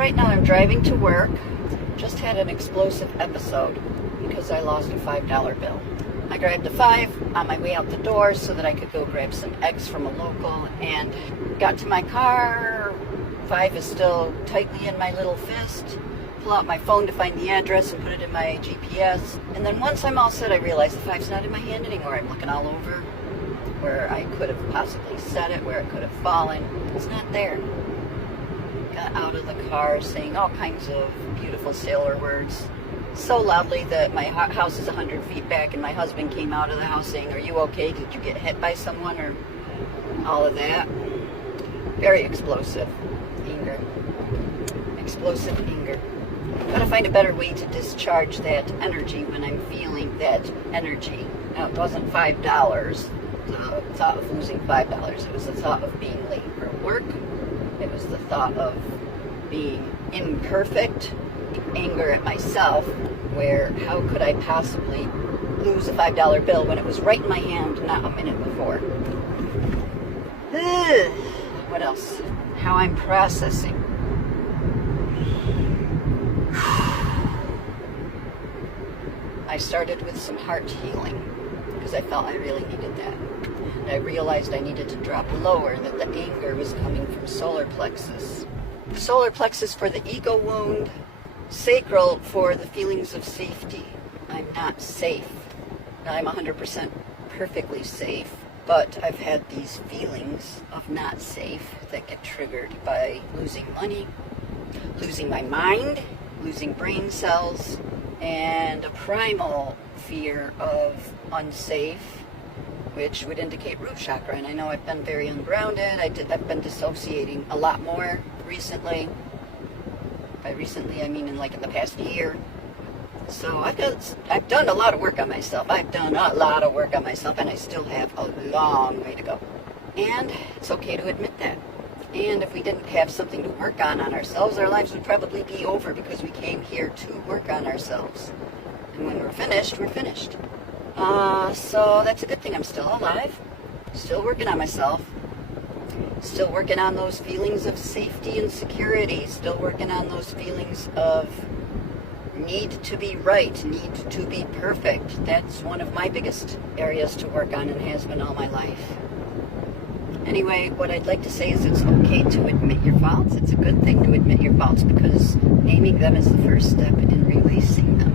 Right now I'm driving to work. Just had an explosive episode because I lost a $5 bill. I grabbed a $5 on my way out the door so that I could go grab some eggs from a local, and got to my car. $5 is still tightly in my little fist. Pull out my phone to find the address and put it in my GPS. And then once I'm all set, I realize the $5's not in my hand anymore. I'm looking all over where I could have possibly set it, where it could have fallen. It's not there. Got out of the car saying all kinds of beautiful sailor words so loudly that my house is 100 feet back, and my husband came out of the house saying, "Are you okay? Did you get hit by someone?" or all of that. Very explosive anger. Explosive anger. Gotta find a better way to discharge that energy when I'm feeling that energy. Now, it wasn't $5, the thought of losing $5. It was the thought of being late for work. It was the thought of being imperfect, anger at myself, where how could I possibly lose a $5 bill when it was right in my hand not a minute before. What else? How I'm processing. I started with some heart healing because I felt I really needed that. And I realized I needed to drop lower, that the anger was coming from solar plexus. Solar plexus for the ego wound, sacral for the feelings of safety. I'm not safe. Now, I'm 100% perfectly safe, but I've had these feelings of not safe that get triggered by losing money, losing my mind, losing brain cells, and a primal fear of unsafe, which would indicate root chakra. And I know I've been very ungrounded. I've been dissociating a lot more recently. By recently, I mean in the past year. So I've done a lot of work on myself. And I still have a long way to go. And it's okay to admit that. And if we didn't have something to work on ourselves, our lives would probably be over, because we came here to work on ourselves. And when we're finished, we're finished. So that's a good thing. I'm still alive, still working on myself, still working on those feelings of safety and security, still working on those feelings of need to be right, need to be perfect. That's one of my biggest areas to work on, and has been all my life. Anyway, what I'd like to say is it's okay to admit your faults. It's a good thing to admit your faults, because naming them is the first step in releasing them.